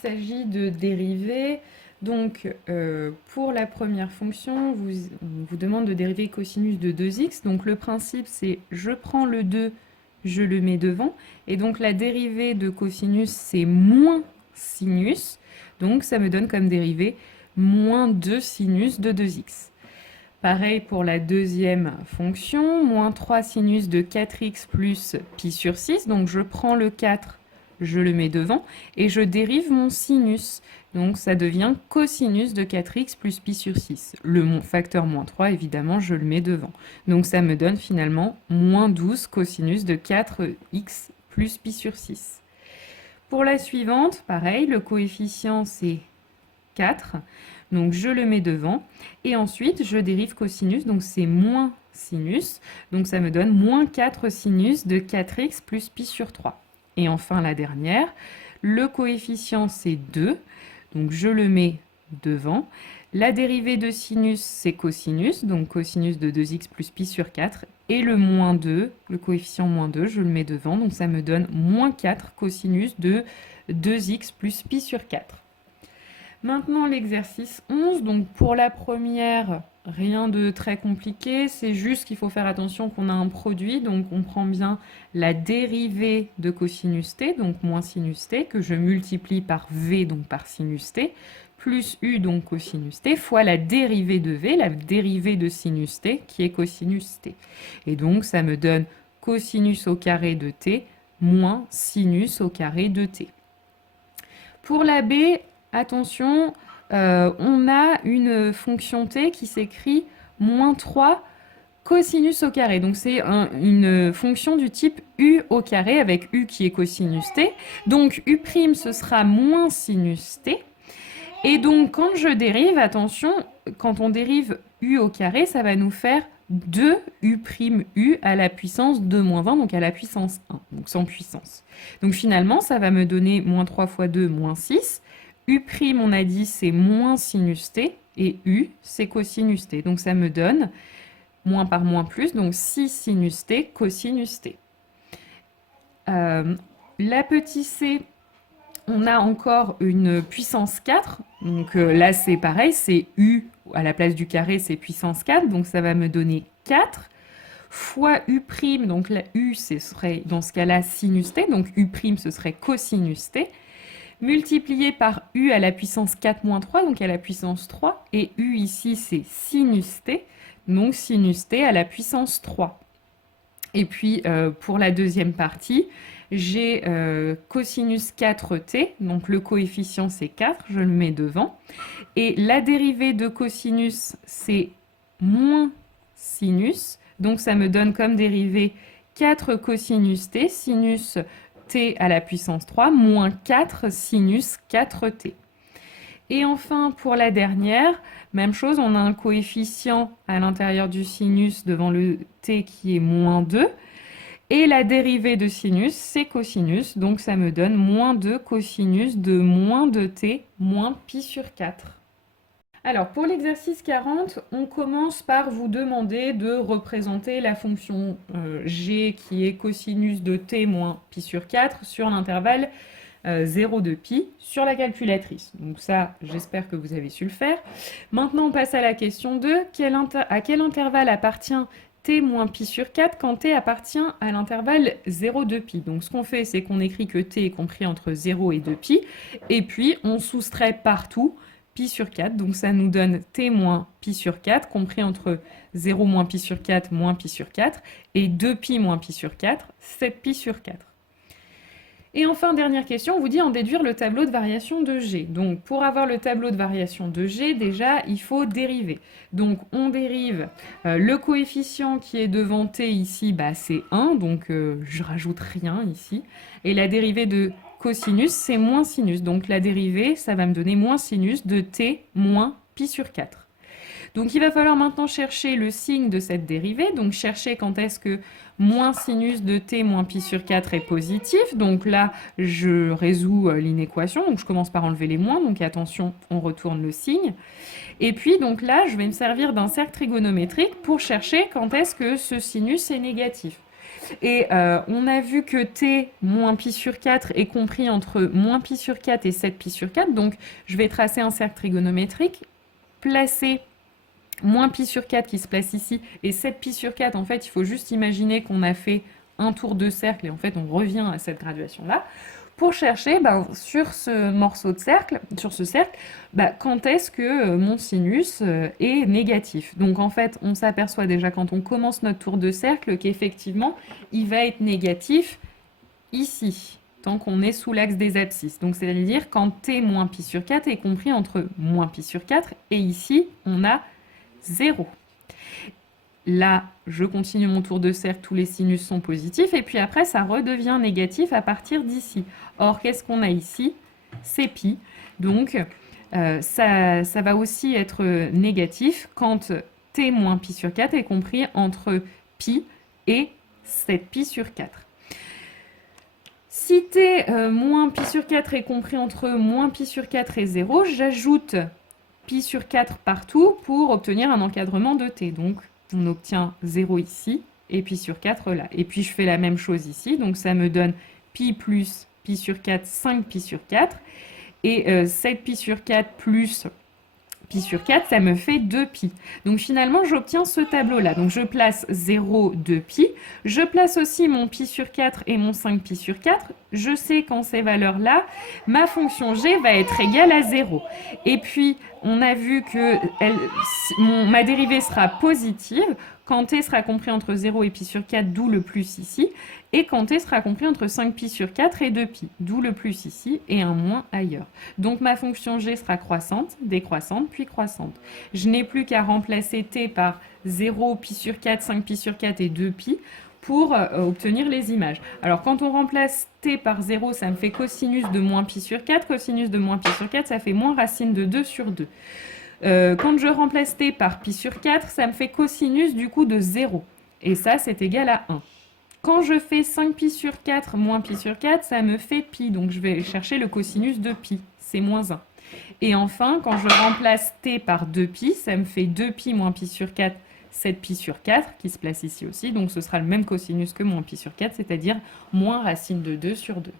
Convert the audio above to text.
s'agit de dériver, donc pour la première fonction, on vous demande de dériver cosinus de 2x. Donc le principe, c'est je prends le 2, je le mets devant. Et donc la dérivée de cosinus, c'est moins sinus. Donc ça me donne comme dérivée moins 2 sinus de 2x. Pareil pour la deuxième fonction, moins 3 sinus de 4x plus pi sur 6. Donc je prends le 4, je le mets devant, et je dérive mon sinus. Donc ça devient cosinus de 4x plus pi sur 6. Le facteur moins 3, évidemment, je le mets devant. Donc ça me donne finalement moins 12 cosinus de 4x plus pi sur 6. Pour la suivante, pareil, le coefficient c'est 4. Donc je le mets devant. Et ensuite, je dérive cosinus, donc c'est moins sinus. Donc ça me donne moins 4 sinus de 4x plus pi sur 3. Et enfin, la dernière, le coefficient c'est 2. Donc je le mets devant. La dérivée de sinus, c'est cosinus, donc cosinus de 2x plus pi sur 4. Et le moins 2, le coefficient moins 2, je le mets devant. Donc ça me donne moins 4 cosinus de 2x plus pi sur 4. Maintenant, l'exercice 11. Donc pour la première, rien de très compliqué. C'est juste qu'il faut faire attention qu'on a un produit. Donc on prend bien la dérivée de cosinus t, donc moins sinus t, que je multiplie par v, donc par sinus t, plus u, donc cosinus t, fois la dérivée de v, la dérivée de sinus t, qui est cosinus t. Et donc ça me donne cosinus au carré de t moins sinus au carré de t. Pour la b, attention, on a une fonction t qui s'écrit moins 3 cosinus au carré. Donc c'est une fonction du type u au carré avec u qui est cosinus t. Donc u' ce sera moins sinus t. Et donc quand je dérive, attention, quand on dérive u au carré, ça va nous faire 2u' à la puissance 2 moins 1, donc à la puissance 1, donc sans puissance. Donc finalement, ça va me donner moins 3 fois 2, moins 6. U', on a dit, c'est moins sinus t, et u, c'est cosinus t. Donc ça me donne moins par moins plus, donc 6 sinus t, cosinus t. La petite c, on a encore une puissance 4. Donc là, c'est pareil, c'est u à la place du carré, c'est puissance 4. Donc ça va me donner 4 fois u', donc la u, ce serait dans ce cas-là sinus t, donc u', ce serait cosinus t, multiplié par u à la puissance 4 moins 3, donc à la puissance 3, et u ici, c'est sinus t, donc sinus t à la puissance 3. Et puis, pour la deuxième partie, j'ai cosinus 4t, donc le coefficient, c'est 4, je le mets devant. Et la dérivée de cosinus, c'est moins sinus, donc ça me donne comme dérivée 4 cosinus t, sinus t à la puissance 3, moins 4 sinus 4t. Et enfin, pour la dernière, même chose, on a un coefficient à l'intérieur du sinus devant le t qui est moins 2. Et la dérivée de sinus, c'est cosinus, donc ça me donne moins 2 cosinus de moins 2t moins pi sur 4. Alors, pour l'exercice 40, on commence par vous demander de représenter la fonction g qui est cosinus de t moins pi sur 4 sur l'intervalle 0 de pi sur la calculatrice. Donc ça, j'espère que vous avez su le faire. Maintenant, on passe à la question 2. À quel intervalle appartient t moins pi sur 4 quand t appartient à l'intervalle 0 de pi. Donc ce qu'on fait, c'est qu'on écrit que t est compris entre 0 et 2 pi, et puis on soustrait partout pi sur 4, donc ça nous donne t moins pi sur 4, compris entre 0 moins pi sur 4 moins pi sur 4, et 2pi moins pi sur 4, 7pi sur 4. Et enfin, dernière question, on vous dit en déduire le tableau de variation de G. Donc, pour avoir le tableau de variation de G, déjà, il faut dériver. Donc, on dérive le coefficient qui est devant t ici, bah, c'est 1, donc je rajoute rien ici. Et la dérivée de cosinus, c'est moins sinus. Donc, la dérivée, ça va me donner moins sinus de t moins pi sur 4. Donc il va falloir maintenant chercher le signe de cette dérivée, donc chercher quand est-ce que moins sinus de t moins pi sur 4 est positif. Donc là, je résous l'inéquation, donc je commence par enlever les moins, donc attention, on retourne le signe. Et puis donc là, je vais me servir d'un cercle trigonométrique pour chercher quand est-ce que ce sinus est négatif. Et on a vu que t moins pi sur 4 est compris entre moins pi sur 4 et 7 pi sur 4. Donc, je vais tracer un cercle trigonométrique, placer moins pi sur 4 qui se place ici, et 7 pi sur 4, en fait, il faut juste imaginer qu'on a fait un tour de cercle, et en fait, on revient à cette graduation-là, pour chercher sur ce morceau de cercle, sur ce cercle, quand est-ce que mon sinus est négatif. Donc en fait, on s'aperçoit déjà quand on commence notre tour de cercle qu'effectivement, il va être négatif ici, tant qu'on est sous l'axe des abscisses. Donc c'est-à-dire quand t moins pi sur 4 est compris entre moins pi sur 4, et ici, on a 0. Là, je continue mon tour de cercle, tous les sinus sont positifs, et puis après, ça redevient négatif à partir d'ici. Or, qu'est-ce qu'on a ici? C'est pi. Donc, ça va aussi être négatif quand t moins pi sur 4 est compris entre pi et 7 pi sur 4. Si t moins pi sur 4 est compris entre moins pi sur 4 et 0, j'ajoute pi sur 4 partout pour obtenir un encadrement de t. Donc, on obtient 0 ici et pi sur 4 là. Et puis, je fais la même chose ici. Donc, ça me donne pi plus pi sur 4, 5 pi sur 4. Et 7 pi sur 4 plus pi sur 4, ça me fait 2 pi. Donc finalement, j'obtiens ce tableau-là. Donc je place 0, 2 pi. Je place aussi mon pi sur 4 et mon 5 pi sur 4. Je sais qu'en ces valeurs-là, ma fonction g va être égale à 0. Et puis, on a vu que ma dérivée sera positive quand t sera compris entre 0 et pi sur 4, d'où le plus ici, et quand t sera compris entre 5 pi sur 4 et 2 pi, d'où le plus ici et un moins ailleurs. Donc ma fonction g sera croissante, décroissante, puis croissante. Je n'ai plus qu'à remplacer t par 0, pi sur 4, 5 pi sur 4 et 2 pi pour obtenir les images. Alors quand on remplace t par 0, ça me fait cosinus de moins pi sur 4, cosinus de moins pi sur 4, ça fait moins racine de 2 sur 2. Quand je remplace t par pi sur 4, ça me fait cosinus du coup de 0. Et ça, c'est égal à 1. Quand je fais 5 pi sur 4 moins pi sur 4, ça me fait pi. Donc je vais chercher le cosinus de pi. C'est moins 1. Et enfin, quand je remplace t par 2 pi, ça me fait 2 pi moins pi sur 4, 7 pi sur 4, qui se place ici aussi. Donc ce sera le même cosinus que moins pi sur 4, c'est-à-dire moins racine de 2 sur 2.